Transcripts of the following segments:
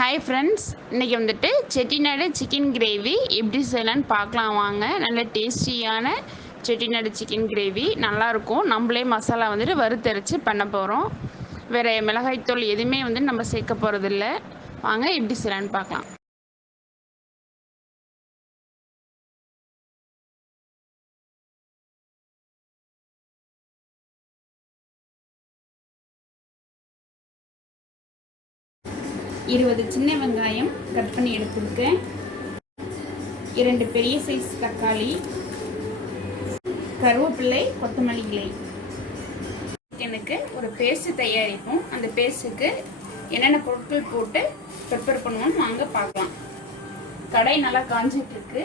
Hi friends இன்றைக்கி வந்துட்டு Chettinad chicken gravy எப்படி செய்யலான்னு பார்க்கலாம் வாங்க. நல்ல டேஸ்டியான செட்டிநாடு சிக்கன் கிரேவி நல்லாயிருக்கும். நம்மளே மசாலா வந்துட்டு வறுத்தரைச்சி பண்ண போகிறோம் வேறு மிளகாய்த்தூள் எதுவுமே வந்து நம்ம சேர்க்க போகிறதில்ல வாங்க எப்படி செய்யலான்னு பார்க்கலாம். இருபது சின்ன வெங்காயம் கட் பண்ணி எடுத்துருக்கேன். இரண்டு பெரிய சைஸ் தக்காளி கருவேப்பிள்ளை கொத்தமல்லி இலை. எனக்கு ஒரு பேஸ்ட் தயாரிப்போம். அந்த பேஸ்ட்டுக்கு என்னென்ன பொருட்கள் போட்டு ப்ரிப்பேர் பண்ணுவோம்னு வாங்க பார்க்கலாம். கடை நல்லா காஞ்சிட்டு இருக்கு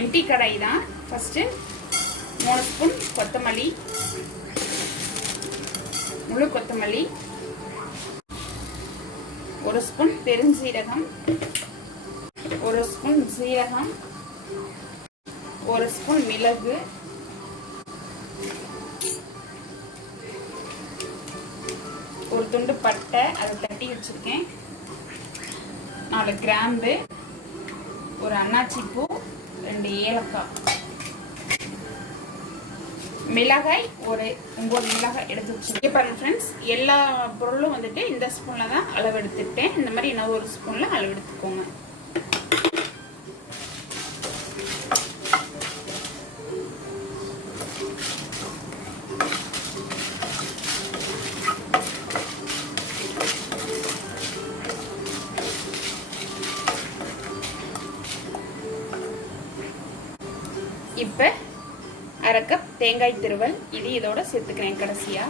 எம்டி கடாய் தான். ஃபஸ்ட்டு மூணு ஸ்பூன் கொத்தமல்லி முழு கொத்தமல்லி ஒரு ஸ்பூன் பெருஞ்சீரகம் ஒரு ஸ்பூன் சீரகம் ஒரு ஸ்பூன் மிளகு ஒரு துண்டு பட்டை அதை தட்டி வச்சுருக்கேன். நாலு கிராம்பு ஒரு அன்னாச்சி பூ ரெண்டு ஏலக்காய். மிளகாய் ஒரு ஒம்பது மிளகாய் எடுத்து வச்சுருக்கேன். பாருங்க ஃப்ரெண்ட்ஸ் எல்லா பொருளும் வந்துட்டு இந்த ஸ்பூனில் தான் அளவு எடுத்துக்கிட்டேன் இந்த மாதிரி இன்னும் ஒரு ஸ்பூனில் அளவு எடுத்துக்கோங்க இப்போ அரை கப் தேங்காய் திருவல். இது இதோட சேர்த்துக்கிறேன் கடைசியா.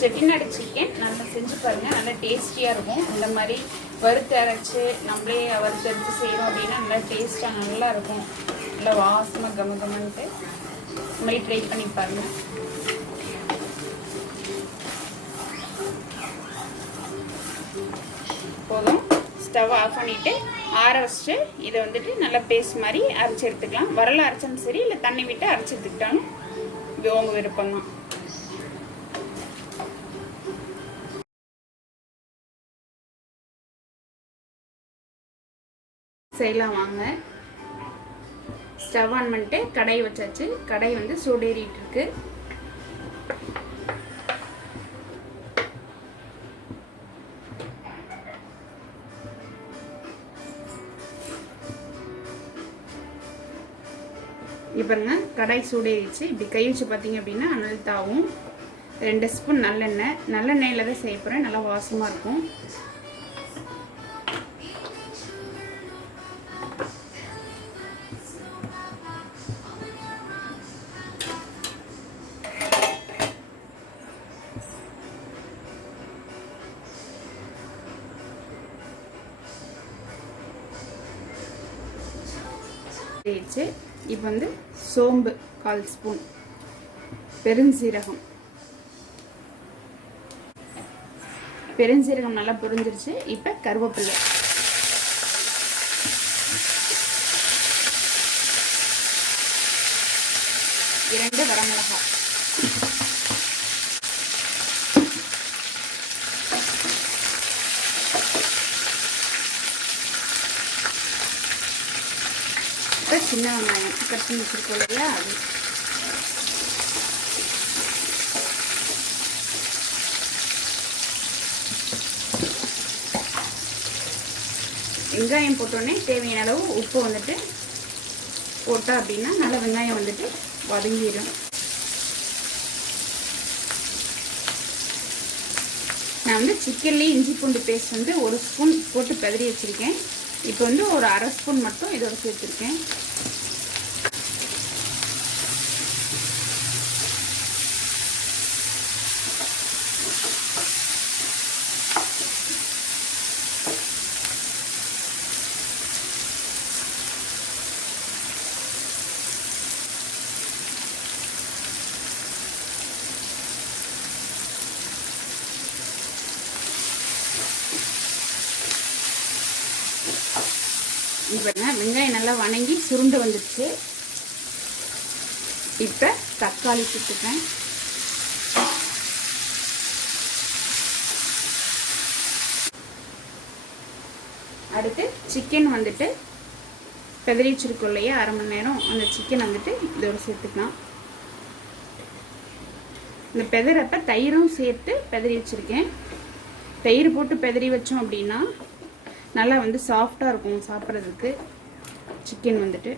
செட்டிநாடு சிக்கன் நல்லா செஞ்சு பாருங்க நல்லா டேஸ்டியாக இருக்கும். இந்த மாதிரி வறுத்து அரைச்சி நம்மளே வறுத்து அரைச்சி செய்கிறோம் அப்படின்னா நல்லா டேஸ்ட்டாக நல்லா இருக்கும். நல்லா வாசமாக கம கமன்ட்டு இந்த மாதிரி ட்ரை பண்ணி பாருங்கள் போதும். ஸ்டவ் ஆஃப் பண்ணிவிட்டு ஆற வச்சுட்டு இதை வந்துட்டு நல்லா பேஸ்ட் மாதிரி அரைச்சி எடுத்துக்கலாம். வரல அரைச்சாலும் சரி இல்லை தண்ணி விட்டு அரைச்சி எடுத்துக்கிட்டாலும் இது உங்கள் விருப்பம் தான். செய்யலாம் வாங்க. ஸ்டவ் ஆன் பண்ணிட்டு கடை வச்சாச்சு. கடை வந்து சூடேறிட்டு இருக்கு. இப்போ கடாய் சூடேறிச்சு. இப்படி கை வச்சு பார்த்தீங்க அப்படின்னா அனல்தாவும் ரெண்டு ஸ்பூன் நல்லெண்ணெய். நல்லெண்ணெயில் தான் செய்ய போகிறேன் நல்லா வாசமாக இருக்கும். தேய்ச்சி இப்போ வந்து சோம்பு கால் ஸ்பூன். பெருஞ்சீரகம். பெருஞ்சீரகம் நல்லா புரிஞ்சிருச்சு. இப்போ கருவேப்பிலை. இரண்டு வரமிளகாய். இப்போ சின்ன வெங்காயம் கட் பண்ணி வச்சுருக்கோம் இல்லையா? அது. வெங்காயம் போட்டோடனே தேவையான அளவு உப்பு வந்துட்டு போட்டால் அப்படின்னா நல்ல வெங்காயம் வந்துட்டு வதங்கிடும். நான் வந்து சிக்கன்லேயே இஞ்சி பூண்டு பேஸ்ட் வந்து ஒரு ஸ்பூன் போட்டு பதறி வச்சுருக்கேன். இப்போ வந்து ஒரு அரை ஸ்பூன் மட்டும் இதோட சேர்த்துருக்கேன். இப்போ வெங்காயம் நல்லா வணங்கி சுருண்டு வந்துடுச்சு. இப்போ தக்காளி சுட்டுப்பேன். அடுத்து சிக்கன் வந்துட்டு பெதறி வச்சிருக்கோம் இல்லையா? அரை மணி நேரம் அந்த சிக்கன் வந்துட்டு இதோட சேர்த்துக்கலாம். இந்த பெதறப்ப தயிரும் சேர்த்து பெதறி வச்சுருக்கேன். தயிர் போட்டு பெதறி வச்சோம் அப்படின்னா நல்லா வந்து சாஃப்டாக இருக்கும் சாப்பிட்றதுக்கு. சிக்கன் வந்துட்டு.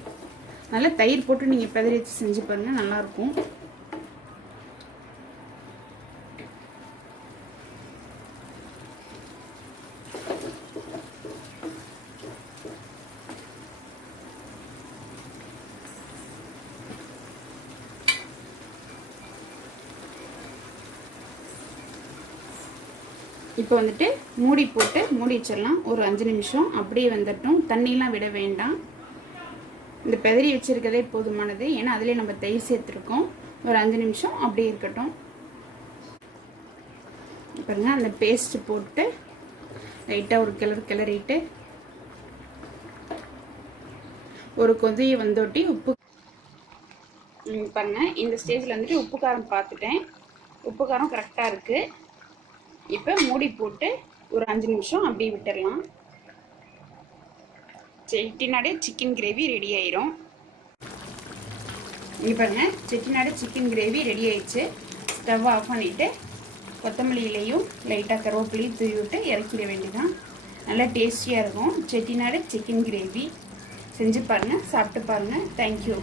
நல்லா தயிர் போட்டு நீங்கள் பெதறி வச்சு செஞ்சு பாருங்கள் நல்லாயிருக்கும் இப்போ வந்துட்டு மூடி போட்டு மூடி வச்சிடலாம். ஒரு அஞ்சு நிமிஷம். அப்படியே வந்துட்டோம் தண்ணியெலாம் விட வேண்டாம். இந்த பெதறி வச்சுருக்கதே போதுமானது. ஏன்னா அதிலே நம்ம தயிர் சேர்த்துருக்கோம். ஒரு அஞ்சு நிமிஷம் அப்படியே இருக்கட்டும். பாருங்க அந்த பேஸ்ட் போட்டு லைட்டாக ஒரு கிளறு கிளறிட்டு ஒரு கொதியை வந்தோட்டி உப்பு பாருங்க இந்த ஸ்டேஜில் வந்துட்டு உப்பு காரம் பார்த்துட்டேன். உப்பு காரம் கரெக்டாக இருக்குது இப்போ மூடி போட்டு ஒரு அஞ்சு நிமிஷம் அப்படியே விட்டுடலாம் செட்டிநாடு சிக்கன் கிரேவி ரெடி ஆயிரும். இங்கே பாருங்கள் செட்டிநாடு சிக்கன் கிரேவி ரெடி ஆயிடுச்சு. ஸ்டவ் ஆஃப் பண்ணிவிட்டு கொத்தமல்லி இலையும் லைட்டாக கருவேப்பிலையும் தூவி விட்டு இறக்கிட வேண்டியதான் நல்லா டேஸ்டியாக இருக்கும். Chettinad chicken gravy. செஞ்சு பாருங்கள் சாப்பிட்டு பாருங்கள் தேங்க்யூ